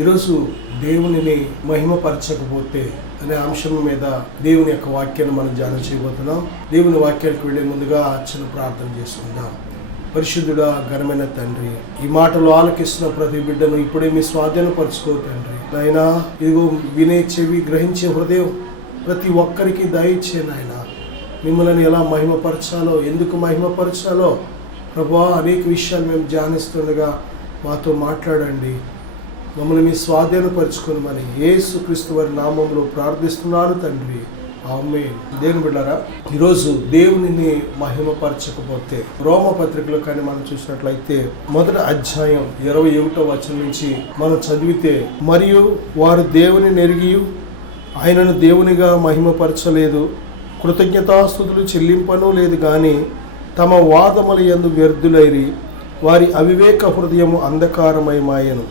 ఈరోజు దేవునిని మహిమపరచకపోతే అనే అంశం మీద దేవుని యొక్క వాక్యాన్ని మనం ధ్యానం చేయబోతున్నాం. దేవుని వాక్యానికి వెళ్ళే ముందుగా చిన్న ప్రార్థన చేసుకుందాం. పరిశుద్ధుడా, ఘనమైన తండ్రి, ఈ మాటలు ఆలకిస్తున్న ప్రతి బిడ్డను ఇప్పుడే మీ స్వాధీనపరచుకో తండ్రి. నాయనా, ఇదిగో వినే చెవి, గ్రహించే హృదయం ప్రతి ఒక్కరికి దయచే నాయన. మిమ్మల్ని ఎలా మహిమపరచాలో, ఎందుకు మహిమపరచాలో ప్రభువా, అనేక విషయాలు మేము ధ్యానిస్తుండగా మాతో మాట్లాడండి. మమ్మల్ని మీ స్వాధీనపరచుకొని మరి యేసుక్రీస్తు వారి నామంలో ప్రార్థిస్తున్నాను తండ్రి, ఆమేన్. దేవుని బిడ్డలారా, ఈరోజు దేవునిని మహిమపరచకపోతే రోమపత్రికలో కానీ మనం చూసినట్లయితే మొదటి అధ్యాయం 21వ వచనం నుంచి మనం చదివితే, మరియు వారు దేవుని నెరిగి ఆయనను దేవునిగా మహిమపరచలేదు, కృతజ్ఞతాస్తుతులు చెల్లింపను లేదు గాని తమ వాదముల యందు వ్యర్థులైరి, వారి అవివేక హృదయము అంధకారమయమాయను.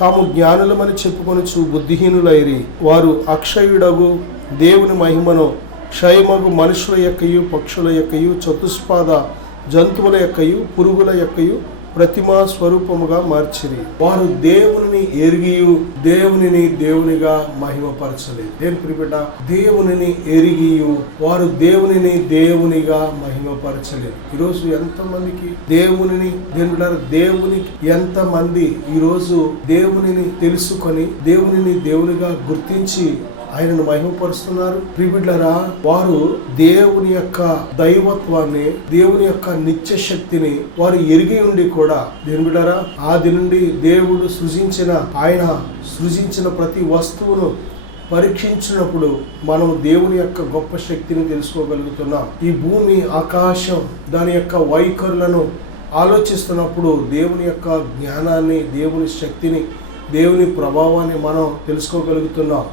తాము జ్ఞానులమని చెప్పుకొనుచు బుద్ధిహీనులైరి, వారు అక్షయుడగు దేవుని మహిమను క్షయమగు మనుషుల యొక్కయు, పక్షుల యొక్కయు, చతుష్పాద జంతువుల యొక్కయు, పురుగుల యొక్కయు ప్రతిమా స్వరూపముగా మార్చిరి. వారు దేవుని ఎరిగియు దేవునిని దేవునిగా మహిమపరచలేదు. దేని ప్రియబిడ్డ, దేవునిని ఎరిగియు వారు దేవునిని దేవునిగా మహిమపరచలేదు. ఈరోజు ఎంతమందికి దేవునిని దేవునికి ఎంతమంది ఈరోజు దేవునిని తెలుసుకొని దేవునిని దేవునిగా గుర్తించి ఆయనను మహిమపరుస్తున్నారు? ప్రియబిడ్డలారా, వారు దేవుని యొక్క దైవత్వాన్ని, దేవుని యొక్క నిత్య శక్తిని వారు ఎరిగి ఉండి కూడా, దేవుని బిడ్డలారా, ఆది నుండి దేవుడు ఆయన సృజించిన ప్రతి వస్తువును పరీక్షించినప్పుడు మనం దేవుని యొక్క గొప్ప శక్తిని తెలుసుకోగలుగుతున్నాం. ఈ భూమి, ఆకాశం, దాని యొక్క వైఖరులను ఆలోచిస్తున్నప్పుడు దేవుని యొక్క జ్ఞానాన్ని, దేవుని శక్తిని, దేవుని ప్రభావాన్ని మనం తెలుసుకోగలుగుతున్నాం.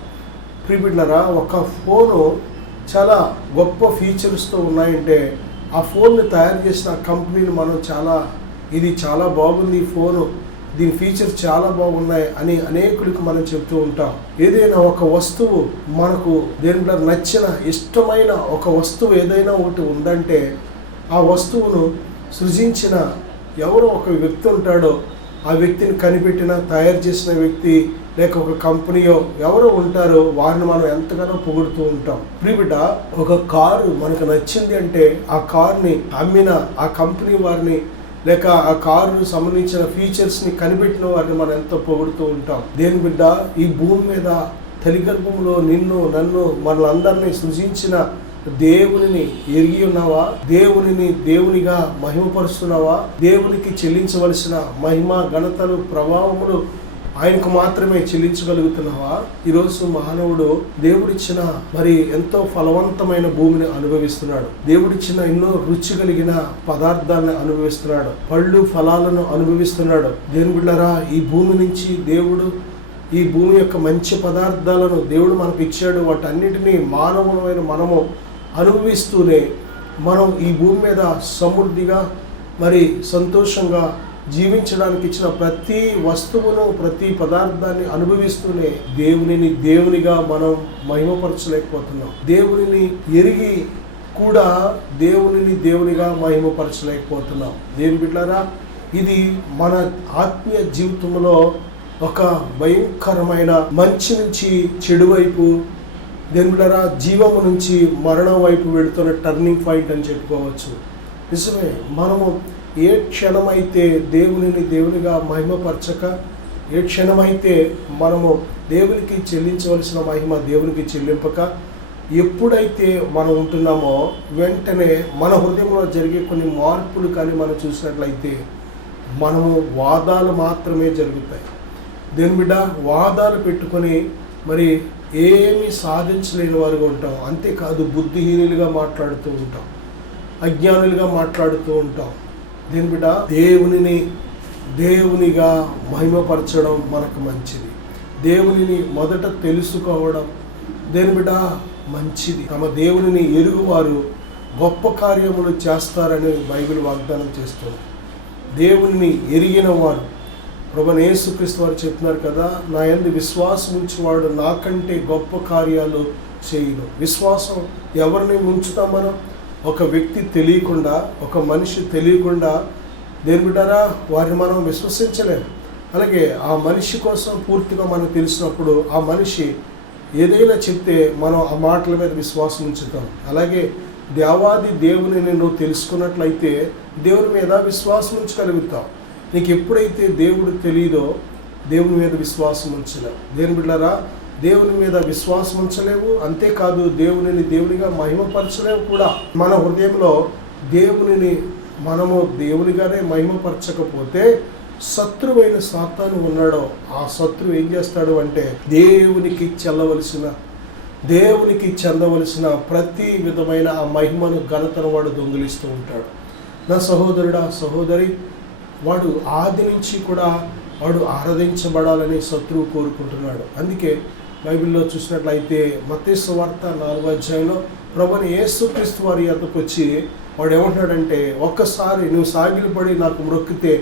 ప్రియబిడ్డలారా, ఒక ఫోను చాలా గొప్ప ఫీచర్స్తో ఉన్నాయంటే ఆ ఫోన్ని తయారు చేసిన కంపెనీని మనం ఇది చాలా బాగుంది, ఈ ఫోను, దీని ఫీచర్స్ చాలా బాగున్నాయి అని అనేకుడికి మనం చెప్తూ ఉంటాం. ఏదైనా ఒక వస్తువు మనకు దేనిలో నచ్చిన, ఇష్టమైన ఒక వస్తువు ఏదైనా ఒకటి ఉందంటే ఆ వస్తువును సృజించిన ఎవరో ఒక వ్యక్తి ఉంటాడో, ఆ వ్యక్తిని కనిపెట్టిన, తయారు చేసిన వ్యక్తి లేక ఒక కంపెనీయో ఎవరో ఉంటారో వారిని మనం ఎంతగానో పొగుడుతూ ఉంటాం. ప్రియబిడ్డ, ఒక కారు మనకు నచ్చింది అంటే ఆ కారుని అమ్మిన ఆ కంపెనీ వారిని లేక ఆ కారుకు సంబంధించిన ఫీచర్స్ని కనిపెట్టిన వారిని మనం ఎంతో పొగుడుతూ ఉంటాం. దేని బిడ్డ, ఈ భూమి మీద తల్లిగర్భంలో నిన్ను, నన్ను, మనలందరినీ సృజించిన దేవునిని ఎరిగి ఉన్నావా? దేవునిని దేవునిగా మహిమపరుస్తున్నావా? దేవునికి చెల్లించవలసిన మహిమ, ఘనతలు, ప్రభావములు ఆయనకు మాత్రమే చెల్లించగలుగుతున్నావా? ఈరోజు మానవుడు దేవుడిచ్చిన ఎంతో ఫలవంతమైన భూమిని అనుభవిస్తున్నాడు. దేవుడిచ్చిన ఎన్నో రుచి కలిగిన పదార్థాలను అనుభవిస్తున్నాడు. పళ్ళు, ఫలాలను అనుభవిస్తున్నాడు. దేవుని బిడ్డలారా, ఈ భూమి నుంచి దేవుడు ఈ భూమి యొక్క మంచి పదార్థాలను దేవుడు మనకు ఇచ్చాడు. వాటన్నిటినీ మానవులమైన మనము అనుభవిస్తూనే మనం ఈ భూమి మీద సమృద్ధిగా సంతోషంగా జీవించడానికి ఇచ్చిన ప్రతి వస్తువును, ప్రతి పదార్థాన్ని అనుభవిస్తూనే దేవునిని దేవునిగా మనం మహిమపరచలేకపోతున్నాం. దేవునిని ఎరిగి కూడా దేవునిని దేవునిగా మహిమపరచలేకపోతున్నాం. దేవుని బిడ్డలారా, ఇది మన ఆత్మీయ జీవితంలో ఒక భయంకరమైన మంచి నుంచి చెడు వైపు, దేవుని బిడ్డలారా, జీవము నుంచి మరణం వైపు వెళుతున్న టర్నింగ్ పాయింట్ అని చెప్పుకోవచ్చు. నిజమే, మనము ఏ క్షణమైతే దేవునిని దేవునిగా మహిమపరచక, ఏ క్షణమైతే మనము దేవునికి చెల్లించవలసిన మహిమ దేవునికి చెల్లింపక ఎప్పుడైతే మనం ఉంటున్నామో వెంటనే మన హృదయంలో జరిగే కొన్ని మార్పులు కానీ మనం చూసినట్లయితే మనము వాదాలు మాత్రమే జరుగుతాయి. దేవుని బిడ్డ, వాదాలు పెట్టుకొని ఏమీ సాధించలేని వారుగా ఉంటాం. అంతేకాదు, బుద్ధిహీనులుగా మాట్లాడుతూ ఉంటాం, అజ్ఞానులుగా మాట్లాడుతూ ఉంటాం. దేని బిడ్డ, దేవునిని దేవునిగా మహిమపరచడం మనకు మంచిది. దేవునిని మొదట తెలుసుకోవడం దేని బిడ్డ మంచిది. తమ దేవునిని ఎరుగువారు గొప్ప కార్యములు చేస్తారని బైబిల్ వాగ్దానం చేస్తుంది. దేవునిని ఎరిగిన వారు, ప్రభువైన యేసుక్రీస్తు వారు చెప్తున్నారు కదా, నా యందు విశ్వాసం ఉంచువాడు నాకంటే గొప్ప కార్యాలు చేయను. విశ్వాసం ఎవరిని ఉంచుతాం మనం? ఒక వ్యక్తి తెలియకుండా, ఒక మనిషి తెలియకుండా దేవుని బిడ్డలారా వారిని మనం విశ్వసించలేము. అలాగే ఆ మనిషి కోసం పూర్తిగా మనకు తెలిసినప్పుడు ఆ మనిషి ఏదైనా చెప్తే మనం ఆ మాటల మీద విశ్వాసం ఉంచుతాం. అలాగే దేవాది దేవుని నువ్వు తెలుసుకున్నట్లయితే దేవుని మీద విశ్వాసం ఉంచగలుగుతావు. నీకు ఎప్పుడైతే దేవుడు తెలియదో దేవుని మీద విశ్వాసం ఉంచలేవు. దేని బిడ్డలారా, దేవుని మీద విశ్వాసం ఉంచలేవు. అంతేకాదు దేవునిని దేవునిగా మహిమపరచలేవు కూడా. మన హృదయంలో దేవునిని మనము దేవునిగానే మహిమపరచకపోతే శత్రువైన సాతాను ఉన్నాడో ఆ శత్రువు ఏం చేస్తాడు అంటే దేవునికి చెందవలసిన ప్రతి విధమైన ఆ మహిమను ఘనతను వాడు దొంగిలిస్తూ ఉంటాడు. నా సహోదరుడా సహోదరి, వాడు ఆది నుంచి కూడా వాడు ఆరాధించబడాలని శత్రువు కోరుకుంటున్నాడు. అందుకే బైబిల్లో చూసినట్లయితే మత్తయి సువార్త 4వ అధ్యాయంలో ప్రభువైన యేసుక్రీస్తు వారి యొద్దకు వచ్చి వాడు ఏమంటున్నాడంటే, ఒక్కసారి నువ్వు సాగిలపడి నాకు మొక్కితే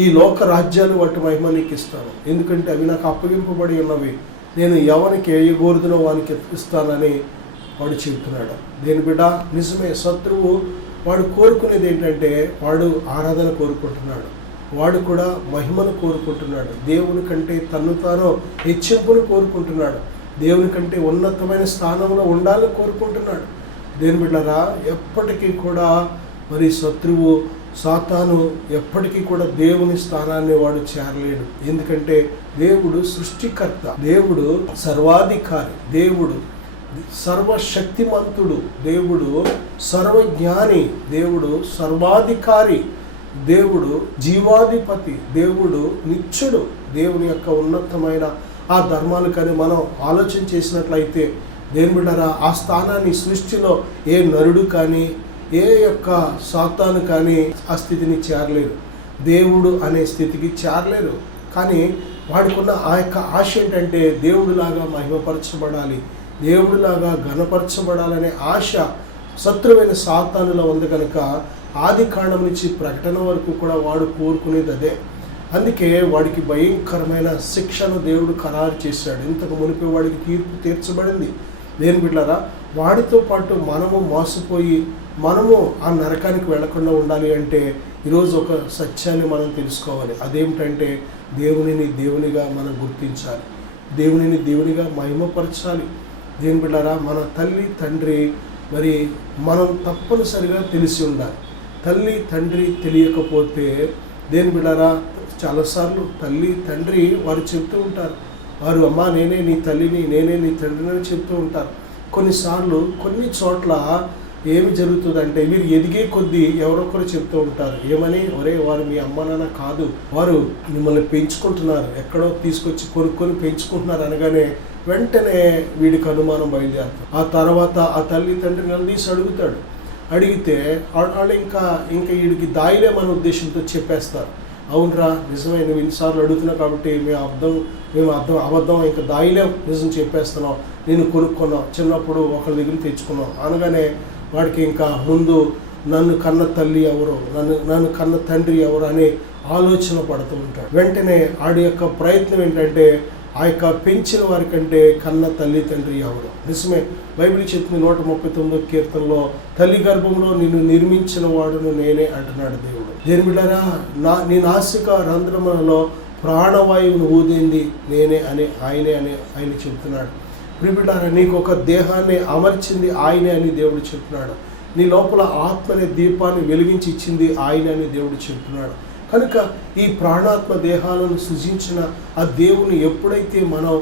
ఈ లోక రాజ్యాలు వాటి మహిమ నీకు ఇస్తాను, ఎందుకంటే అవి నాకు అప్పగింపబడి ఉన్నవి, నేను ఎవరికి వేయకూడదునో వానికి ఇస్తానని వాడు చెబుతున్నాడు. దేని బిడ్డ, నిజమే. శత్రువు వాడు కోరుకునేది ఏంటంటే వాడు ఆరాధన కోరుకుంటున్నాడు, వాడు కూడా మహిమను కోరుకుంటున్నాడు, దేవుని కంటే తన్ను తాను హెచ్చింపును కోరుకుంటున్నాడు, దేవుని కంటే ఉన్నతమైన స్థానంలో ఉండాలని కోరుకుంటున్నాడు. దేని బిడ్డరా, ఎప్పటికీ కూడా మరి శత్రువు సాతాను ఎప్పటికీ కూడా దేవుని స్థానాన్ని వాడు చేరలేడు. ఎందుకంటే దేవుడు సృష్టికర్త, దేవుడు సర్వాధికారి, దేవుడు సర్వశక్తిమంతుడు, దేవుడు సర్వజ్ఞాని, దేవుడు సర్వాధికారి, దేవుడు జీవాధిపతి, దేవుడు నిత్యుడు. దేవుని యొక్క ఉన్నతమైన ఆ ధర్మాలు కానీ మనం ఆలోచన చేసినట్లయితే దేని బిడ్డరా, ఆ స్థానాన్ని సృష్టిలో ఏ నరుడు కానీ ఏ యొక్క సాతాను కానీ ఆ స్థితిని చేరలేరు, దేవుడు అనే స్థితికి చేరలేరు. కానీ వాడికున్న ఆ యొక్క ఆశ ఏంటంటే దేవుడిలాగా మహిమపరచబడాలి, దేవుడిలాగా ఘనపరచబడాలనే ఆశ శత్రువైన సాతానులో ఉంది కనుక ఆది కాండం నుంచి ప్రకటన వరకు కూడా వాడు కోరుకునేది అదే. అందుకే వాడికి భయంకరమైన శిక్షను దేవుడు ఖరారు చేశాడు. ఇంతకు మునిపే వాడికి తీర్పు తీర్చబడింది. దేని బిడ్డలారా, వాడితో పాటు మనము మోసపోయి మనము ఆ నరకానికి వెళ్లకుండా ఉండాలి అంటే ఈరోజు ఒక సత్యాన్ని మనం తెలుసుకోవాలి. అదేమిటంటే దేవునిని దేవునిగా మనం గుర్తించాలి, దేవునిని దేవునిగా మహిమపరచాలి. దేని బిడ్డలారా, మన తల్లి తండ్రి మరి మనం తప్పనిసరిగా తెలిసి ఉండాలి. తల్లి తండ్రి తెలియకపోతే దేని బిడ్డలారా, చాలాసార్లు తల్లి తండ్రి వారు చెప్తూ ఉంటారు, వారు అమ్మా నేనే నీ తల్లిని, నేనే నీ తండ్రిని అని చెప్తూ ఉంటారు. కొన్నిసార్లు కొన్ని చోట్ల ఏమి జరుగుతుందంటే మీరు ఎదిగే కొద్దీ ఎవరొకరు చెప్తూ ఉంటారు, ఏమని, ఒరే వారు మీ అమ్మ నాన్న కాదు, వారు మిమ్మల్ని పెంచుకుంటున్నారు, ఎక్కడో తీసుకొచ్చి కొనుక్కొని పెంచుకుంటున్నారు అనగానే వెంటనే వీడికి అనుమానం బయలుదేరుతారు. ఆ తర్వాత ఆ తల్లి తండ్రి నిలదీసి అడుగుతాడు. అడిగితే వాళ్ళు ఇంకా వీడికి దాయిలేమనే ఉద్దేశంతో చెప్పేస్తారు. అవునరా నిజమే, నువ్వు ఇన్నిసార్లు అడుగుతున్నావు కాబట్టి మేము అబద్ధం ఇంకా దాయిలేం, నిజం చెప్పేస్తున్నాం, నేను కొనుక్కున్నాం, చిన్నప్పుడు ఒకరి దగ్గర తెచ్చుకున్నాం అనగానే వాడికి ఇంకా ముందు నన్ను కన్న తల్లి ఎవరు, నన్ను కన్న తండ్రి ఎవరు అనే ఆలోచన పడుతూ ఉంటాడు. వెంటనే ఆడి యొక్క ప్రయత్నం ఏంటంటే ఆ యొక్క పెంచిన వారి కంటే కన్న తల్లి తండ్రి ఎవరు. నిజమే, బైబిల్ చెప్తుంది 139 కీర్తనలో తల్లి గర్భంలో నిన్ను నిర్మించిన వాడును నేనే అంటున్నాడు దేవుడు. దేని బిడ్డరా, నీ నాసిక రంధ్రములలో ప్రాణవాయువును ఊదింది నేనే అని ఆయన చెప్తున్నాడు. బిడ్డలారా, నీకు ఒక దేహాన్ని అమర్చింది ఆయనే అని దేవుడు చెప్తున్నాడు. నీ లోపల ఆత్మనే దీపాన్ని వెలిగించి ఇచ్చింది ఆయనే అని దేవుడు చెప్తున్నాడు. కనుక ఈ ప్రాణాత్మ దేహాలను సృజించిన ఆ దేవుని ఎప్పుడైతే మనం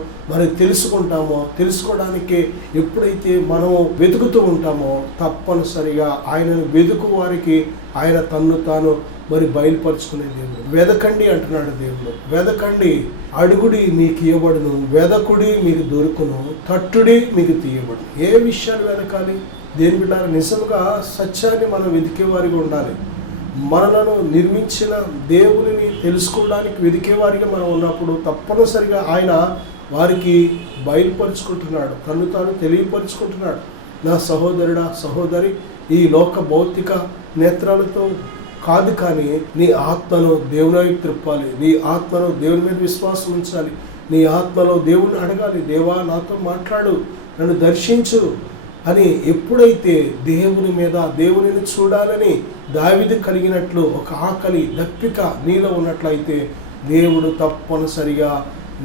తెలుసుకుంటామో, తెలుసుకోవడానికి ఎప్పుడైతే మనం వెతుకుతూ ఉంటామో తప్పనిసరిగా ఆయనను వెతుకు వారికి ఆయన తన్ను తాను బయలుపరుచుకునే దేవుడు. వెదకండి అంటున్నాడు దేవుడు. వెదకండి, అడుగుడి మీకు ఇవ్వబడును, వెదకుడి మీకు దొరుకును, తట్టుడి మీకు తీయబడును. ఏ విషయాలు వెదకాలి? దేని బిడ్డారా, నిజంగా సత్యాన్ని మనం వెతికేవారిగా ఉండాలి. మనలను నిర్మించిన దేవునిని తెలుసుకోవడానికి వెతికేవారిగా మనం ఉన్నప్పుడు తప్పనిసరిగా ఆయన వారికి బయలుపరుచుకుంటున్నాడు, తను తాను తెలియపరుచుకుంటున్నాడు. నా సహోదరుడా సహోదరి, ఈ లోక భౌతిక నేత్రాలతో కాదు, కానీ నీ ఆత్మను దేవుని వైపు త్రిప్పాలి, నీ ఆత్మను దేవుని మీద విశ్వాసం ఉంచాలి, నీ ఆత్మలో దేవుని అడగాలి, దేవా నాతో మాట్లాడు, నన్ను దర్శించు అని. ఎప్పుడైతే దేవుని మీద దేవునిని చూడాలని దావీదు కలిగినట్లు ఒక ఆకలి దప్పిక నీలో ఉన్నట్లయితే దేవుడు తప్పనిసరిగా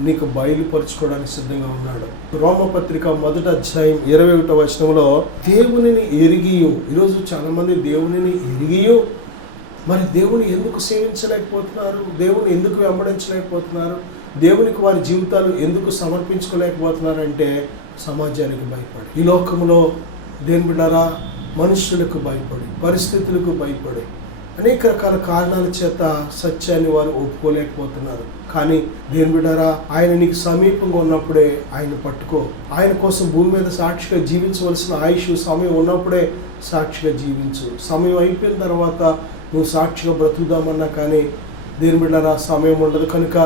నీకు బయలుపరుచుకోవడానికి సిద్ధంగా ఉన్నాడు. రోమపత్రిక 1వ అధ్యాయం 21వ వచనంలో దేవునిని ఎరిగియు, ఈరోజు చాలా మంది దేవునిని ఎరిగియు మరి దేవుని ఎందుకు సేవించలేకపోతున్నారు, దేవుని ఎందుకు వెంబడించలేకపోతున్నారు, దేవునికి వారి జీవితాలు ఎందుకు సమర్పించుకోలేకపోతున్నారు అంటే సమాజానికి భయపడి, ఈ లోకంలో దేని బిడ్డారా మనుషులకు భయపడి, పరిస్థితులకు భయపడి, అనేక రకాల కారణాల చేత సత్యాన్ని వారు ఒప్పుకోలేకపోతున్నారు. కానీ దేని బిడ్డారా ఆయన నీకు సమీపంగా ఉన్నప్పుడే ఆయన పట్టుకో. ఆయన కోసం భూమి మీద సాక్షిగా జీవించవలసిన ఆయుష్ సమయం ఉన్నప్పుడే సాక్షిగా జీవించు. సమయం అయిపోయిన తర్వాత నువ్వు సాక్షిగా బ్రతుకుదామన్నా కానీ దేని బిడ్డారా సమయం ఉండదు. కనుక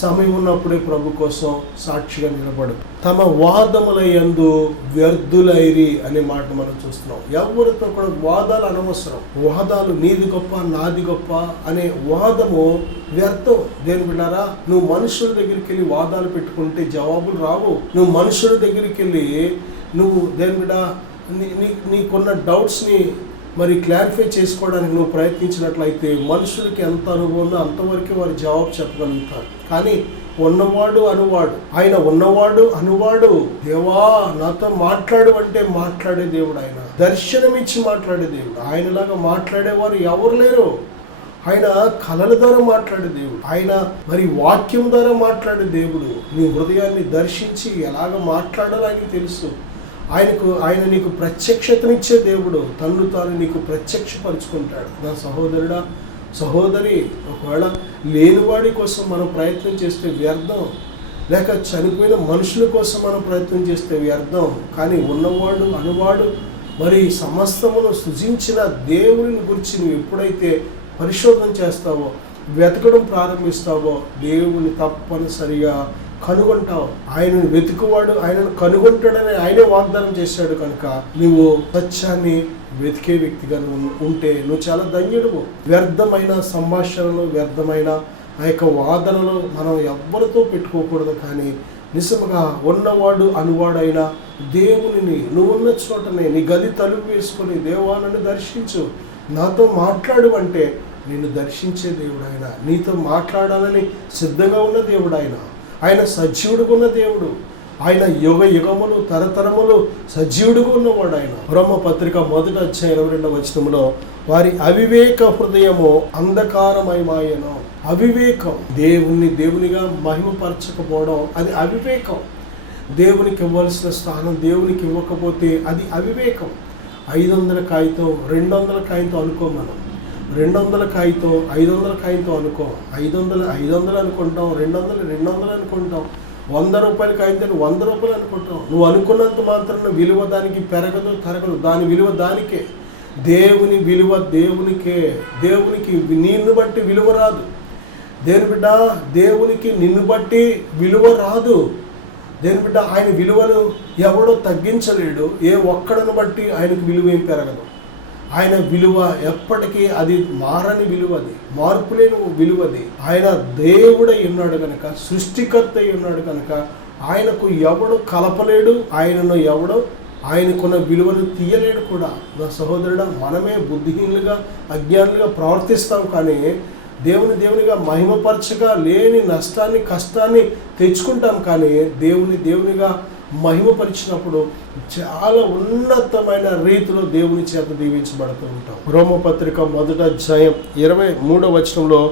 సమయం ఉన్నప్పుడే ప్రభు కోసం సాక్షిగా నిలబడు. తమ వాదముల యందు వ్యర్థులైరి అనే మాట మనం చూస్తున్నాం. ఎవరితో కూడా వాదాలు అనవసరం. వాదాలు నీది గొప్ప నాది గొప్ప అనే వాదము వ్యర్థం. దేని బిడ్డారా నువ్వు మనుషుల దగ్గరికి వెళ్ళి వాదాలు పెట్టుకుంటే జవాబులు రావు. నువ్వు మనుషుల దగ్గరికి వెళ్ళి నువ్వు దేని బిడ్డ నీకున్న డౌట్స్ని మరి క్లారిఫై చేసుకోవడానికి నువ్వు ప్రయత్నించినట్లయితే మనుషులకి ఎంత అనుభవం ఉందో అంతవరకే వారు జవాబు చెప్పగలుగుతారు. కానీ ఉన్నవాడు అనువాడు, ఆయన ఉన్నవాడు అనువాడు, దేవా నాతో మాట్లాడు అంటే మాట్లాడే దేవుడు, ఆయన దర్శనమిచ్చి మాట్లాడే దేవుడు. ఆయనలాగా మాట్లాడేవారు ఎవరు లేరు. ఆయన కళల ద్వారా మాట్లాడే దేవుడు, ఆయన మరి వాక్యం ద్వారా మాట్లాడే దేవుడు. నీ హృదయాన్ని దర్శించి ఎలాగ మాట్లాడాలో ఆయనకి తెలుసు. ఆయన నీకు ప్రత్యక్షతనిచ్చే దేవుడు, తన్ను తాను నీకు ప్రత్యక్షపరుచుకుంటాడు. నా సహోదరుడా సహోదరి, ఒకవేళ లేనివాడి కోసం మనం ప్రయత్నం చేస్తే వ్యర్థం, లేక చనిపోయిన మనుషుల కోసం మనం ప్రయత్నం చేస్తే వ్యర్థం. కానీ ఉన్నవాడు అనువాడు మరి సమస్తమును సృజించిన దేవుని గురించి నువ్వు ఎప్పుడైతే పరిశోధన చేస్తావో, వెతకడం ప్రారంభిస్తావో, దేవుని తప్పనిసరిగా కనుగొంటావు. ఆయనను వెతుకువాడు ఆయనను కనుగొంటాడని ఆయనే వాగ్దానం చేశాడు. కనుక నువ్వు సత్యాన్ని వెతికే వ్యక్తిగా ఉంటే నువ్వు చాలా ధన్యుడువు. వ్యర్థమైన సంభాషణలు, వ్యర్థమైన ఆ యొక్క వాదనలు మనం ఎవ్వరితో పెట్టుకోకూడదు. కానీ నిజంగా ఉన్నవాడు అనువాడైన దేవునిని నువ్వున్న చోటనే నీ గది తలుపు వేసుకొని, దేవా నన్ను దర్శించు, నాతో మాట్లాడు అంటే నిన్ను దర్శించే దేవుడు ఆయన. నీతో మాట్లాడాలని సిద్ధంగా ఉన్న దేవుడు ఆయన. ఆయన సజీవుడుగా ఉన్న దేవుడు. ఆయన యుగ యుగములు తరతరములు సజీవుడుగా ఉన్నవాడు ఆయన. రోమపత్రిక 1వ అధ్యాయం 22వ వచనంలో వారి అవివేక హృదయము అంధకారమయమాయను. అవివేకం, దేవునిగా మహిమపరచకపోవడం అది అవివేకం. దేవునికి ఇవ్వాల్సిన స్థానం దేవునికి ఇవ్వకపోతే అది అవివేకం. 500 కాగితం 200 కాగితం అనుకో. మనం 200 కాగితం 500 కాగితం అనుకో. 500 అనుకుంటాం, 200 అనుకుంటాం, 100 రూపాయల కాగితం 100 రూపాయలు అనుకుంటాం. నువ్వు అనుకున్నంత మాత్రం విలువ దానికి పెరగదు తరగదు. దాని విలువ దానికే. దేవుని విలువ దేవునికే. దేవునికి నిన్ను బట్టి విలువ రాదు. దేని బిడ్డ దేవునికి నిన్ను బట్టి విలువ రాదు. దేని బిడ్డ ఆయన విలువను ఎవడో తగ్గించలేడు. ఏ ఒక్కడను బట్టి ఆయనకు విలువ ఏం పెరగదు. ఆయన విలువ ఎప్పటికీ అది మారని విలువ, అది మార్పులేని విలువది. ఆయన దేవుడై ఉన్నాడు కనుక, సృష్టికర్త అయి ఉన్నాడు కనుక ఆయనకు ఎవడు కలపలేడు, ఆయనను ఎవడు ఆయనకున్న విలువను తీయలేడు కూడా. నా సహోదరుడా, మనమే బుద్ధిహీనులుగా అజ్ఞానులుగా ప్రవర్తిస్తాం. కానీ దేవునిగా మహిమపరచగా లేని నష్టాన్ని కష్టాన్ని తెచ్చుకుంటాం. కానీ దేవునిగా మహిమపరిచినప్పుడు చాలా ఉన్నతమైన రీతిలో దేవుని చేత దీవించబడుతూ ఉంటాం. రోమపత్రిక 1వ అధ్యాయం 23వ వచనంలో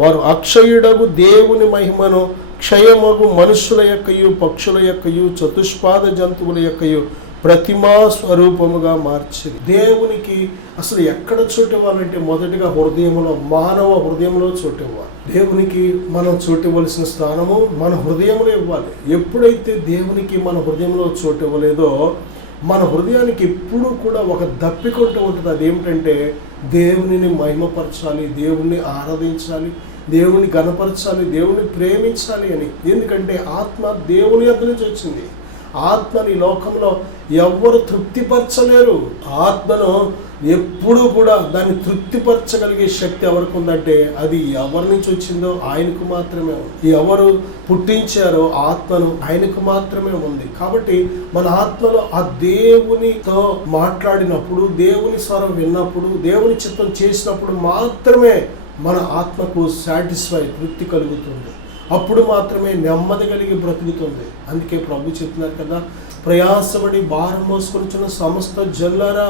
వారు అక్షయుడగు దేవుని మహిమను క్షయమగు మనుషుల యొక్కయు పక్షుల యొక్కయు చతుష్పాద జంతువుల యొక్కయు ప్రతిమా స్వరూపముగా మార్చింది. దేవునికి అసలు ఎక్కడ చోటివ్వాలంటే మొదటిగా హృదయంలో, మానవ హృదయంలో చోటివ్వాలి. దేవునికి మనం చోటివ్వాల్సిన స్థానము మన హృదయంలో ఇవ్వాలి. ఎప్పుడైతే దేవునికి మన హృదయంలో చోటు ఇవ్వలేదో మన హృదయానికి ఎప్పుడూ కూడా ఒక దప్పికొంటూ ఉంటుంది. అదేమిటంటే దేవునిని మహిమపరచాలి, దేవుణ్ణి ఆరాధించాలి, దేవుని గణపరచాలి, దేవుని ప్రేమించాలి అని. ఎందుకంటే ఆత్మ దేవుని యొద్ద నుంచి వచ్చింది. ఆత్మని లోకంలో ఎవ్వరు తృప్తిపరచలేరు. ఆత్మను ఎప్పుడూ కూడా దాన్ని తృప్తిపరచగలిగే శక్తి ఎవరికి ఉందంటే అది ఎవరి నుంచి వచ్చిందో ఆయనకు మాత్రమే ఉంది. ఎవరు పుట్టించారో ఆత్మను ఆయనకు మాత్రమే ఉంది. కాబట్టి మన ఆత్మలో ఆ దేవునితో మాట్లాడినప్పుడు, దేవుని స్వరం విన్నప్పుడు, దేవుని చిత్తం చేసినప్పుడు మాత్రమే మన ఆత్మకు తృప్తి కలుగుతుంది. అప్పుడు మాత్రమే నెమ్మది కలిగి బ్రతుకుతుంది. అందుకే ప్రభు చెప్తున్నారు కదా, ప్రయాసపడి భారం మోసుకొనిచున్న సమస్త జనులారా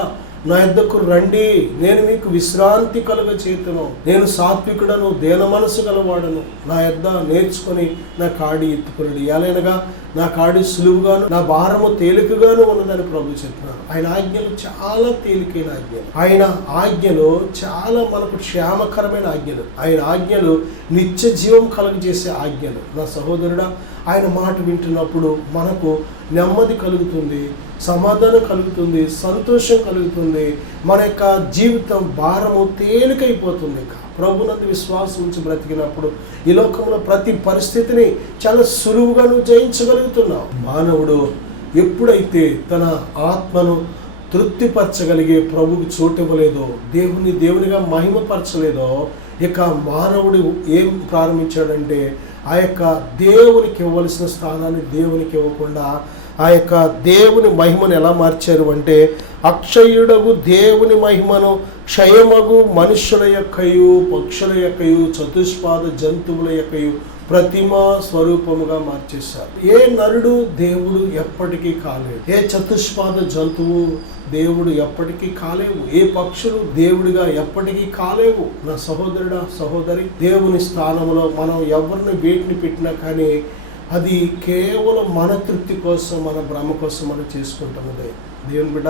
నా యొద్దకు రండి, నేను మీకు విశ్రాంతి కలుగ చేతును. నేను సాత్వికుడను, దేన మనసు గలవాడను. నా యొద్ద నేర్చుకొని నా కాడి ఎత్తుకుని, ఎలాగనగా నా కాడి సులువుగాను నా భారము తేలికగాను ఉన్నదని ప్రభు చెప్తున్నారు. ఆయన ఆజ్ఞలు చాలా తేలికైన ఆజ్ఞలు. ఆయన ఆజ్ఞలు చాలా మనకు క్షేమకరమైన ఆజ్ఞలు. ఆయన ఆజ్ఞలు నిత్య జీవం కలుగజేసే ఆజ్ఞలు. నా సహోదరుడా, ఆయన మాట వింటున్నప్పుడు మనకు నెమ్మది కలుగుతుంది, సమాధానం కలుగుతుంది, సంతోషం కలుగుతుంది. మన యొక్క జీవితం భారము తేలికైపోతుంది. ప్రభునందు విశ్వాసం ఉంచి బ్రతికినప్పుడు ఈ లోకంలో ప్రతి పరిస్థితిని చాలా సులువుగా నువ్వు జయించగలుగుతున్నావు. మానవుడు ఎప్పుడైతే తన ఆత్మను తృప్తిపరచగలిగే ప్రభువుకి చోటు ఇవ్వలేదో, దేవునిగా మహిమపరచలేదో, ఇక మానవుడు ఏం ప్రారంభించాడంటే ఆ యొక్క దేవునికి ఇవ్వవలసిన స్థానాన్ని దేవునికి ఇవ్వకుండా ఆ యొక్క దేవుని మహిమను ఎలా మార్చారు అంటే, అక్షయుడగు దేవుని మహిమను క్షయమగు మనుష్యుల యొక్కయు పక్షుల యొక్కయు చతుష్పాద జంతువుల యొక్కయు ప్రతిమా స్వరూపముగా మార్చేశారు. ఏ నరుడు దేవుడు ఎప్పటికీ కాలేడు, ఏ చతుష్పాద జంతువు దేవుడు ఎప్పటికీ కాలేవు, ఏ పక్షులు దేవుడిగా ఎప్పటికీ కాలేవు. నా సహోదరుడా, సహోదరి, దేవుని స్థానంలో మనం ఎవరిని వేటిని పెట్టినా కానీ అది కేవలం మన తృప్తి కోసం, మన భ్రమ కోసం మనం చేసుకుంటున్నదే. దేవుని బిడ్డ,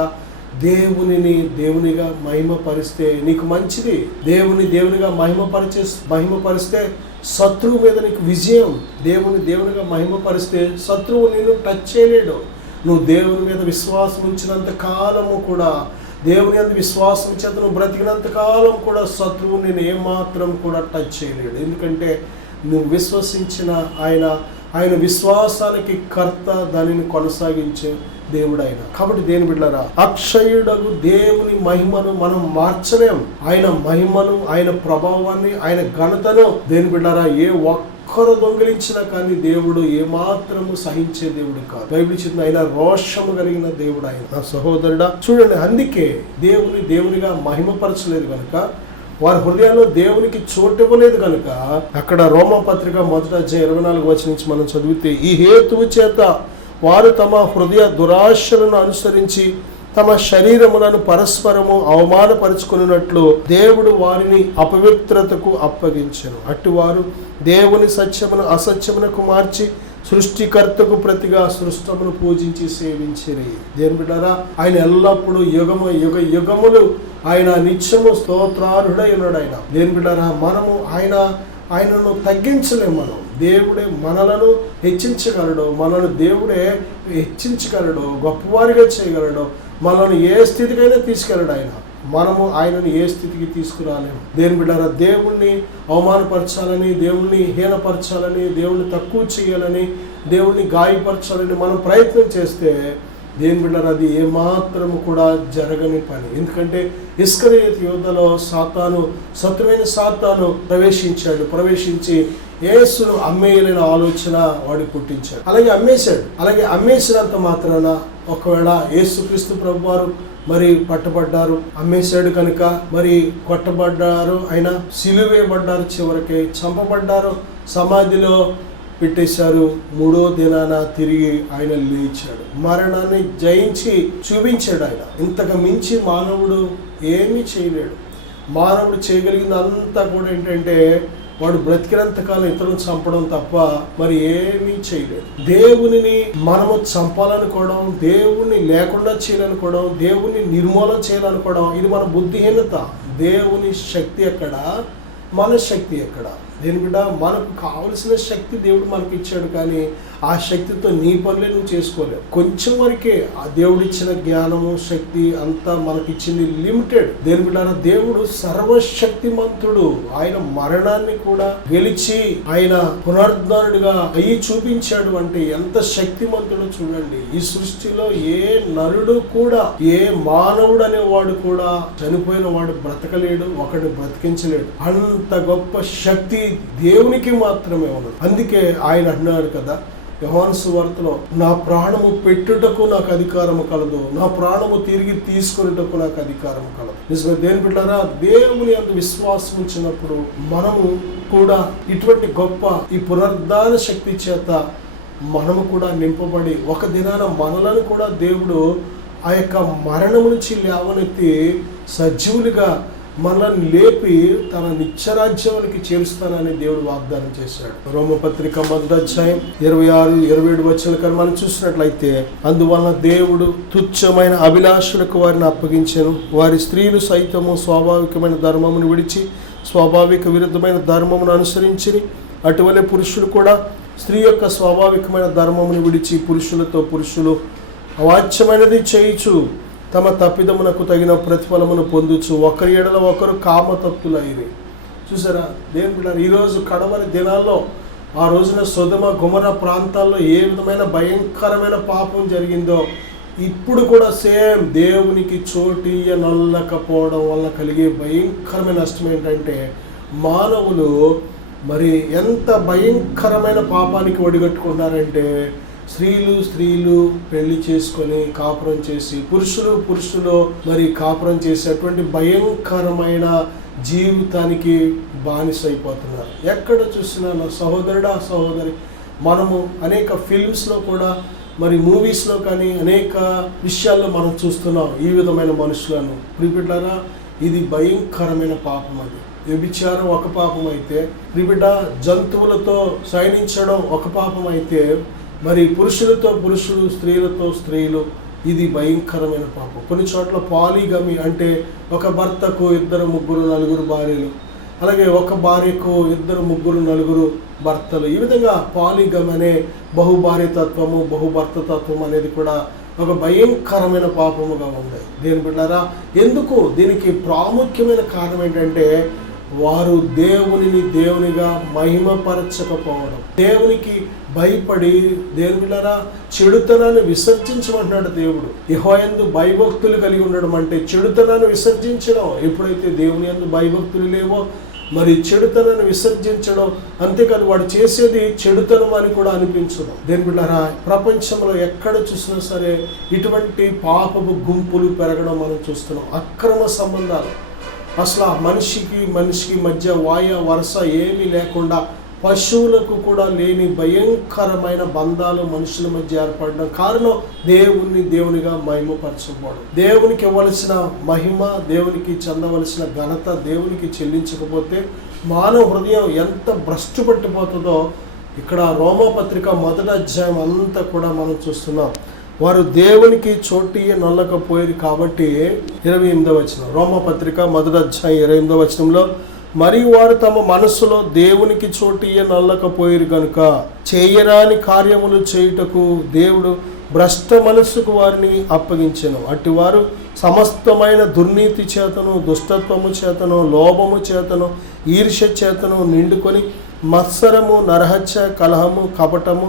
దేవునిగా మహిమపరిస్తే నీకు మంచిది. దేవునిగా మహిమపరిస్తే శత్రువు మీద నీకు విజయం. దేవునిగా మహిమపరిస్తే శత్రువు నిన్ను టచ్ చేయలేడు. నువ్వు దేవుని మీద విశ్వాసం ఉంచినంత కాలము కూడా, దేవుని మీద విశ్వాసం చేత నువ్వు బ్రతికినంత కాలం కూడా శత్రువు నేను ఏమాత్రం కూడా టచ్ చేయలేడు. ఎందుకంటే నువ్వు విశ్వసించిన ఆయన విశ్వాసానికి కర్త, దానిని కొనసాగించే దేవుడు ఆయన. కాబట్టి దేని బిడ్డలారా, అక్షయుడగు దేవుని మహిమను మనం మార్చలేం. ఆయన మహిమను, ఆయన ప్రభావాన్ని, ఆయన ఘనతను దేని బిడ్డలారా ఏ ఒక్కరు దొంగిలించినా కానీ దేవుడు ఏమాత్రము సహించే దేవుడు కాదు. బైబిల్ చెప్తున్న ఆయన రోషము కలిగిన దేవుడు ఆయన. నా సహోదరుడా, చూడండి, అందుకే దేవునిగా మహిమపరచలేదు కనుక, వారి హృదయాల్లో దేవునికి చోటు ఇవ్వలేదు కనుక, అక్కడ రోమపత్రిక 1:24 నుంచి మనం చదివితే, ఈ హేతువు చేత వారు తమ హృదయ దురాశలను అనుసరించి తమ శరీరములను పరస్పరము అవమానపరుచుకున్నట్లు దేవుడు వారిని అపవిత్రతకు అప్పగించెను. అట్టి వారు దేవుని సత్యమును అసత్యమునకు మార్చి సృష్టికర్తకు ప్రతిగా సృష్టమును పూజించి సేవించిరి. దేని బిడ్డారా, ఆయన ఎల్లప్పుడూ యుగములు ఆయన నిత్యము స్తోత్రార్హుడై ఉన్నాడు. ఆయన దేని బిడ్డారా, మనము ఆయనను తగ్గించలేము. మనం దేవుడే మనలను హెచ్చించగలడు, మనల్ని దేవుడే హెచ్చించగలడు, గొప్పవారిగా చేయగలడు, మనల్ని ఏ స్థితికైనా తీసుకెళ్ళడు ఆయన. మనము ఆయనను ఏ స్థితికి తీసుకురాలేము. దేని బిడ్డారా, దేవుణ్ణి అవమానపరచాలని, దేవుణ్ణి హీనపరచాలని, దేవుణ్ణి తక్కువ చేయాలని, దేవుణ్ణి గాయపరచాలని మనం ప్రయత్నం చేస్తే దేని బిడ్డారా అది ఏమాత్రము కూడా జరగని పని. ఎందుకంటే ఇస్కరియోతు యోధలో శత్రువైన సాతాను ప్రవేశించి యేసును అమ్మేయలేని ఆలోచన వాడు పుట్టించాడు. అలాగే అమ్మేసినంత మాత్రాన ఒకవేళ యేసుక్రీస్తు ప్రభువారు మరి పట్టబడ్డారు, అమ్మేశాడు కనుక మరి కొట్టబడ్డారు, ఆయన సిలువేయబడ్డారు, చివరికి చంపబడ్డారు, సమాధిలో పెట్టేశారు. 3వ దినాన తిరిగి ఆయన లేచాడు, మరణాన్ని జయించి చూపించాడు. ఆయన ఇంతకు మించి మానవుడు ఏమీ చేయలేడు. మానవుడు చేయగలిగింది అంతా కూడా ఏంటంటే వాడు బ్రతికినంతకాలం ఇతరులను చంపడం తప్ప మరి ఏమీ చేయలేదు. దేవునిని మనము చంపాలనుకోవడం, దేవుణ్ణి లేకుండా చేయాలనుకోవడం, దేవుణ్ణి నిర్మూలన చేయాలనుకోవడం, ఇది మన బుద్ధిహీనత. దేవుని శక్తి ఎక్కడ, మన శక్తి ఎక్కడ? దేని బిడ్డ, మనకు కావలసిన శక్తి దేవుడు మనకి ఇచ్చాడు, కానీ ఆ శక్తితో నీ పనులే నువ్వు చేసుకోలేవు. కొంచెం వరకే ఆ దేవుడిచ్చిన జ్ఞానము, శక్తి అంతా మనకిచ్చింది లిమిటెడ్. దేని బిడ్డ, దేవుడు సర్వశక్తిమంతుడు. ఆయన మరణాన్ని కూడా గెలిచి ఆయన పునరుద్ధానుడిగా అయ్యి చూపించాడు అంటే ఎంత శక్తిమంతుడో చూడండి. ఈ సృష్టిలో ఏ నరుడు కూడా, ఏ మానవుడు అనేవాడు కూడా చనిపోయిన వాడు బ్రతకలేడు, ఒకడిని బ్రతికించలేడు. అంత గొప్ప శక్తి దేవునికి మాత్రమే ఉన్నది. అందుకే ఆయన అన్నాడు కదా, యోహాను సువార్తలో నా ప్రాణము పెట్టుటకు నాకు అధికారము కలదు, నా ప్రాణము తిరిగి తీసుకొనుటకు నాకు అధికారం కలదు. నిజంగా దేని బిడ్డారా, దేవుని అందు విశ్వాసం ఉంచినప్పుడు మనము కూడా ఇటువంటి గొప్ప ఈ పునరుద్ధాన శక్తి చేత మనము కూడా నింపబడి ఒక దినాన మనలను కూడా దేవుడు ఆ యొక్క మరణము నుంచి లేవనెత్తి సజీవులుగా మనల్ని లేపి తన నిత్యరాజ్యానికి చేరుస్తానని దేవుడు వాగ్దానం చేశాడు. రోమపత్రిక 1 26, 27 వచనాలను మనం చూసినట్లయితే, అందువలన దేవుడు తుచ్చమైన అభిలాషులకు వారిని అప్పగించెను, వారి స్త్రీలు సైతము స్వాభావికమైన ధర్మమును విడిచి స్వాభావిక విరుద్ధమైన ధర్మమును అనుసరించి, అటువలే పురుషులు కూడా స్త్రీ యొక్క స్వాభావికమైన ధర్మమును విడిచి పురుషులతో పురుషులు అవాచ్యమైనది చేయుచు తమ తప్పిదమునకు తగిన ప్రతిఫలమును పొందుచు ఒకరి ఎడల ఒకరు కామతత్తులైరి. చూసారా దేవుని బిడ్డలారా, ఈరోజు కడవరి దినాల్లో ఆ రోజున సొదొమ గొమొర్రా ప్రాంతాల్లో ఏ విధమైన భయంకరమైన పాపం జరిగిందో ఇప్పుడు కూడా సేమ్ దేవునికి చోటియ్యనొల్లకపోవడం వల్ల కలిగే భయంకరమైన నష్టం ఏంటంటే, మానవులు మరి ఎంత భయంకరమైన పాపానికి ఒడిగట్టుకున్నారంటే, స్త్రీలు పెళ్లి చేసుకొని కాపురం చేసి పురుషులు మరి కాపురం చేసి అటువంటి భయంకరమైన జీవితానికి బానిసైపోతున్నారు. ఎక్కడ చూసినా నా సహోదరుడా సహోదరి, మనము అనేక ఫిల్మ్స్లో కూడా మరి మూవీస్లో కానీ అనేక విషయాల్లో మనం చూస్తున్నాం ఈ విధమైన మనుషులను. ప్రియబిడ్డలారా, ఇది భయంకరమైన పాపం. అది వ్యభిచారం ఒక పాపం అయితే, ప్రియబిడ్డ జంతువులతో శయనించడం ఒక పాపం అయితే, మరి పురుషులతో పురుషులు స్త్రీలతో స్త్రీలు ఇది భయంకరమైన పాపం. కొన్ని చోట్ల పాలిగమి అంటే ఒక భర్తకు 2, 3, 4 భార్యలు, అలాగే ఒక భార్యకు 2, 3, 4 భర్తలు. ఈ విధంగా పాలిగమి అనే బహుభార్యతత్వము బహుభర్తతత్వం అనేది కూడా ఒక భయంకరమైన పాపముగా ఉంది. దేని బిడ్డారా, ఎందుకు దీనికి ప్రాముఖ్యమైన కారణం ఏంటంటే, వారు దేవునిగా మహిమపరచకపోవడం. దేవునికి భయపడి దేవుని బిడ్డలారా చెడుతనాన్ని విసర్జించమంటున్నాడు దేవుడు. యెహోవా యందు భయభక్తులు కలిగి ఉండడం అంటే చెడుతనాన్ని విసర్జించడం. ఎప్పుడైతే దేవుని యందు భయభక్తులు లేవో మరి చెడుతనాన్ని విసర్జించడం, అంతేకాదు వాడు చేసేది చెడుతనం అని కూడా అనిపించడం. దేని బిడ్డలారా, ప్రపంచంలో ఎక్కడ చూసినా సరే ఇటువంటి పాపపు గుంపులు పెరగడం మనం చూస్తున్నాం. అక్రమ సంబంధాలు, అసలు మనిషికి మధ్య వరుస ఏమీ లేకుండా పశువులకు కూడా లేని భయంకరమైన బంధాలు మనుషుల మధ్య ఏర్పడడం కారణం దేవునిగా మహిమపరచకపోవడం. దేవునికి ఇవ్వవలసిన మహిమ, దేవునికి చెందవలసిన ఘనత దేవునికి చెల్లించకపోతే మానవ హృదయం ఎంత భ్రష్టు పట్టిపోతుందో ఇక్కడ రోమపత్రిక 1 అంతా కూడా మనం చూస్తున్నాం. వారు దేవునికి చోటియ్యనొల్లకపోయారు కాబట్టి 28వ వచనం, రోమపత్రిక 1 28వ వచనంలో, మరియు వారు తమ మనస్సులో దేవునికి చోటియ్యనొల్లకపోయారు గనుక చేయరాని కార్యములు చేయుటకు దేవుడు భ్రష్ట మనస్సుకు వారిని అప్పగించెను. అట్టి వారు సమస్తమైన దుర్నీతి చేతను దుష్టత్వము చేతను లోభము చేతను ఈర్ష్య చేతను నిండుకొని మత్సరము నరహత్య కలహము కపటము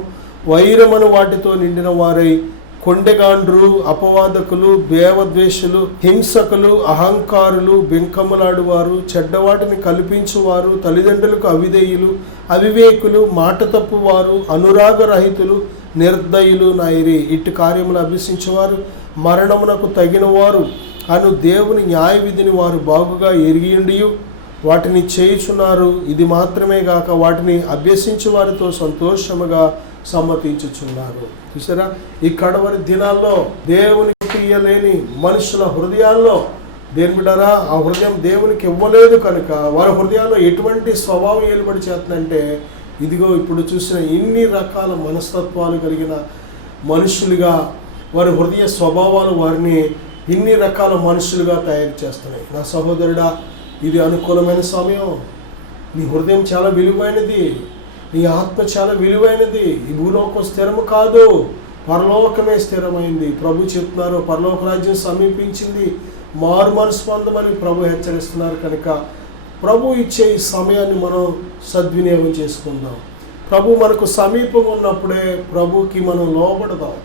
వైరమును వాటితో నిండిన వారై కొండెగాండ్రు అపవాదకులు దేవద్వేషులు హింసకులు అహంకారులు బెంకములాడువారు చెడ్డవాటిని కల్పించువారు తల్లిదండ్రులకు అవిధేయులు అవివేకులు మాట తప్పువారు అనురాగరహితులు నిర్దయులు నాయిరి. ఇట్టి కార్యములు అభ్యసించేవారు మరణమునకు తగినవారు అను దేవుని న్యాయ విధిని వారు బాగుగా ఎరిగియుండియు వాటిని చేయుచున్నారు. ఇది మాత్రమే గాక వాటిని అభ్యసించే వారితో సంతోషముగా సమ్మతించుచున్నారు. చూసారా, ఈ కడవరి దినాల్లో దేవునికి ఇయ్యలేని మనుషుల హృదయాల్లో దేని బిడ్డారా ఆ హృదయం దేవునికి ఇవ్వలేదు కనుక వారి హృదయాల్లో ఎటువంటి స్వభావం ఏలుబడి చేస్తుందంటే, ఇదిగో ఇప్పుడు చూసిన ఇన్ని రకాల మనస్తత్వాలు కలిగిన మనుషులుగా వారి హృదయ స్వభావాలు వారిని ఇన్ని రకాల మనుషులుగా తయారు చేస్తున్నాయి. నా సహోదరుడా, ఇది అనుకూలమైన సమయం. నీ హృదయం చాలా విలువైనది, నీ ఆత్మ చాలా విలువైనది. ఈ భూలోకం స్థిరము కాదు, పరలోకమే స్థిరమైంది. ప్రభు చెప్తున్నారు, పరలోక రాజ్యం సమీపించింది, మారు మనసు పొందమని ప్రభు హెచ్చరిస్తున్నారు. కనుక ప్రభు ఇచ్చే ఈ సమయాన్ని మనం సద్వినియోగం చేసుకుందాం. ప్రభు మనకు సమీపంగా ఉన్నప్పుడే ప్రభుకి మనం లోబడదాం.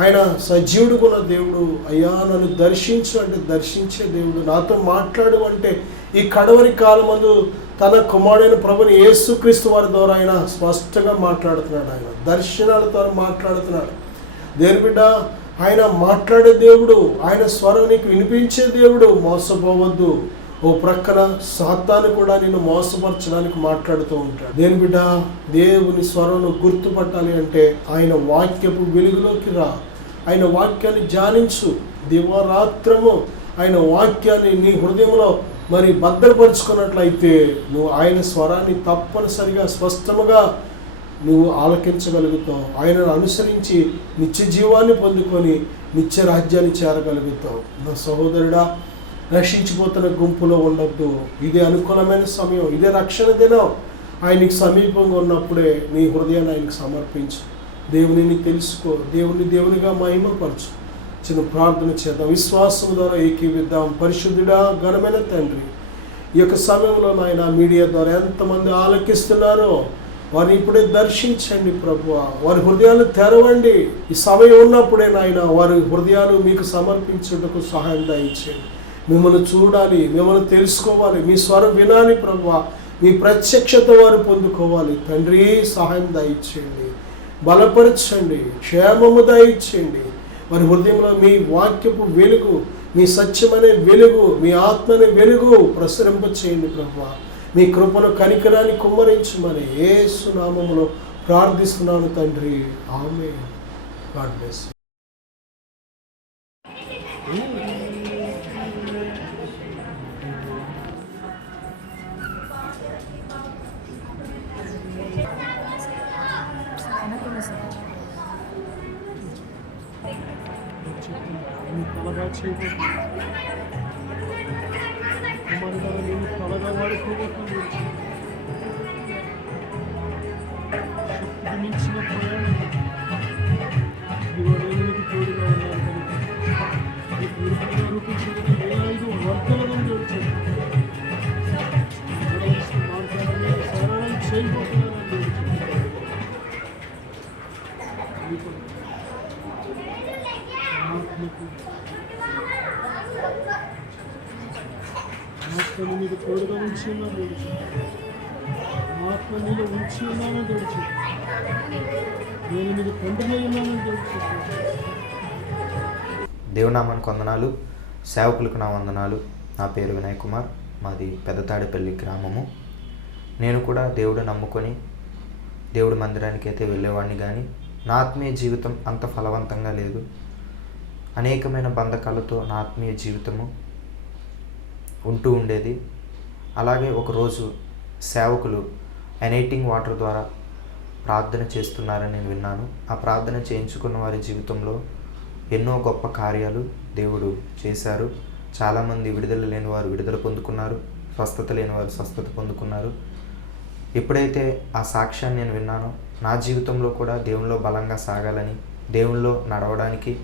ఆయన సజీవుడుకున్న దేవుడు. అయ్యా నన్ను దర్శించు అంటే దర్శించే దేవుడు. నాతో మాట్లాడు అంటే ఈ కడవరి కాలమందు తన కుమారుడైన ప్రభుని యేసుక్రీస్తు వారి ద్వారా ఆయన స్పష్టంగా మాట్లాడుతున్నాడు. ఆయన దర్శనాల ద్వారా మాట్లాడుతున్నాడు. దేవుని బిడ్డ, ఆయన మాట్లాడే దేవుడు, ఆయన స్వరం నీకు వినిపించే దేవుడు. మోసపోవద్దు. ఓ ప్రక్కన సాతాను కూడా నిన్ను మోసపరచడానికి మాట్లాడుతూ ఉంటాడు. దేవుని బిడ్డ, దేవుని స్వరం గుర్తుపట్టాలి అంటే ఆయన వాక్యపు వెలుగులోకి రా. ఆయన వాక్యాన్ని ధ్యానించు. దివారాత్రము ఆయన వాక్యాన్ని నీ హృదయంలో మరి భద్రపరుచుకున్నట్లయితే నువ్వు ఆయన స్వరాన్ని తప్పనిసరిగా స్పష్టముగా నువ్వు ఆలకించగలుగుతావు. ఆయనను అనుసరించి నిత్య జీవాన్ని పొందుకొని నిత్య రాజ్యాన్ని చేరగలుగుతావు. నా సహోదరుడా, రక్షించిపోతున్న గుంపులో ఉండొద్దు. ఇదే అనుకూలమైన సమయం, ఇదే రక్షణ దినం. ఆయనకి సమీపంగా ఉన్నప్పుడే నీ హృదయాన్ని ఆయనకు సమర్పించు. దేవునిని తెలుసుకో, దేవునిగా మహిమపరచు. చిన్న ప్రార్థన చేద్దాం, విశ్వాసం ద్వారా ఏకీవిద్దాం. పరిశుద్ధుడా, ఘనమైన తండ్రి, ఈ యొక్క సమయంలో నాయన మీడియా ద్వారా ఎంతమంది ఆలకిస్తున్నారో వారిని ఇప్పుడే దర్శించండి ప్రభువా. వారి హృదయాలు తెరవండి. ఈ సమయం ఉన్నప్పుడే నాయన వారి హృదయాలు మీకు సమర్పించుటకు సహాయం దయచేయండి. మిమ్మల్ని చూడాలి, మిమ్మల్ని తెలుసుకోవాలి, మీ స్వరం వినాలి ప్రభువా. మీ ప్రత్యక్షత వారు పొందుకోవాలి. తండ్రి, సహాయం దయచేయండి, బలపరచండి, క్షేమము దయచేయండి. వారి హృదయంలో మీ వాక్యపు వెలుగు, మీ సత్యమనే వెలుగు, మీ ఆత్మనే వెలుగు ప్రసరింప చేయండి ప్రభువా. మీ కృపను కనికరాన్ని కుమ్మరించమని యేసు నామములో ప్రార్థిస్తున్నాను తండ్రి. ఆమేన్. God bless. ఆత్మని మీకు తోడుగా ఉంచి ఉన్నాను గడిచి, ఆత్మ నీలో ఉంచి ఉన్నాను గడిచి, నేను మీకు తండ్రిలో ఉన్నాను గడిచి. దేవునామానికి వందనాలు, సేవకులకు నా వందనాలు. నా పేరు వినయ్ కుమార్, మాది పెద్దతాడేపల్లి గ్రామము. నేను కూడా దేవుడు నమ్ముకొని దేవుడి మందిరానికి అయితే వెళ్ళేవాడిని, కానీ నా ఆత్మీయ జీవితం అంత ఫలవంతంగా లేదు. అనేకమైన బంధకాలతో నా ఆత్మీయ జీవితము ఉంటూ ఉండేది. అలాగే ఒకరోజు సేవకులు ఎనైటింగ్ వాటర్ ద్వారా ప్రార్థన చేస్తున్నారని నేను విన్నాను. ఆ ప్రార్థన చేయించుకున్న వారి జీవితంలో ఎన్నో గొప్ప కార్యాలు దేవుడు చేశారు. చాలామంది విడుదల లేని వారు విడుదల పొందుకున్నారు, స్వస్థత లేని వారు స్వస్థత పొందుకున్నారు. ఎప్పుడైతే ఆ సాక్ష్యాన్ని నేను విన్నానో నా జీవితంలో కూడా దేవునిలో బలంగా సాగాలని, దేవునిలో నడవడానికి,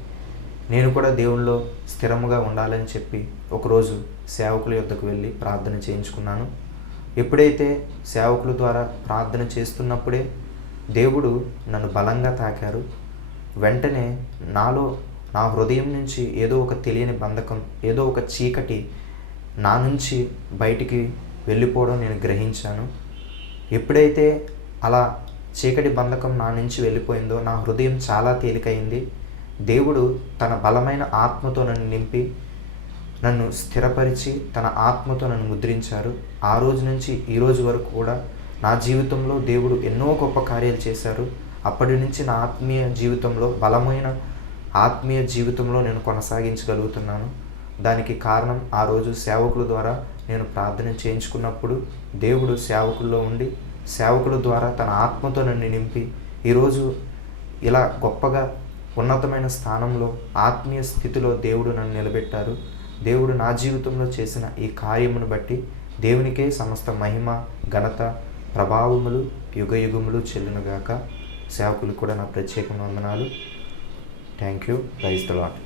నేను కూడా దేవునిలో స్థిరముగా ఉండాలని చెప్పి ఒకరోజు సేవకుల యొద్దకు వెళ్ళి ప్రార్థన చేయించుకున్నాను. ఎప్పుడైతే సేవకుల ద్వారా ప్రార్థన చేస్తున్నప్పుడే దేవుడు నన్ను బలంగా తాకారు. వెంటనే నా హృదయం నుంచి ఏదో ఒక తెలియని బంధకం, ఏదో ఒక చీకటి నా నుంచి బయటికి వెళ్ళిపోవడం నేను గ్రహించాను. ఎప్పుడైతే అలా చీకటి బంధకం నా నుంచి వెళ్ళిపోయిందో నా హృదయం చాలా తేలికైంది. దేవుడు తన బలమైన ఆత్మతో నన్ను నింపి నన్ను స్థిరపరిచి తన ఆత్మతో నన్ను ముద్రించారు. ఆ రోజు నుంచి ఈ రోజు వరకు కూడా నా జీవితంలో దేవుడు ఎన్నో గొప్ప కార్యాలు చేశారు. అప్పటి నుంచి నా ఆత్మీయ జీవితంలో బలమైన ఆత్మీయ జీవితంలో నేను కొనసాగించగలుగుతున్నాను. దానికి కారణం ఆ రోజు సేవకుల ద్వారా నేను ప్రార్థన చేయించుకున్నప్పుడు దేవుడు సేవకుల్లో ఉండి సేవకుల ద్వారా తన ఆత్మతో నన్ను నింపి ఈరోజు ఇలా గొప్పగా ఉన్నతమైన స్థానంలో ఆత్మీయ స్థితిలో దేవుడు నన్ను నిలబెట్టారు. దేవుడు నా జీవితంలో చేసిన ఈ కార్యమును బట్టి దేవునికే సమస్త మహిమ, ఘనత, ప్రభావములు యుగయుగములు చెల్లునుగాక. సేవకులు కూడా నా ప్రత్యేక వందనాలు. Thank you. Praise the lord.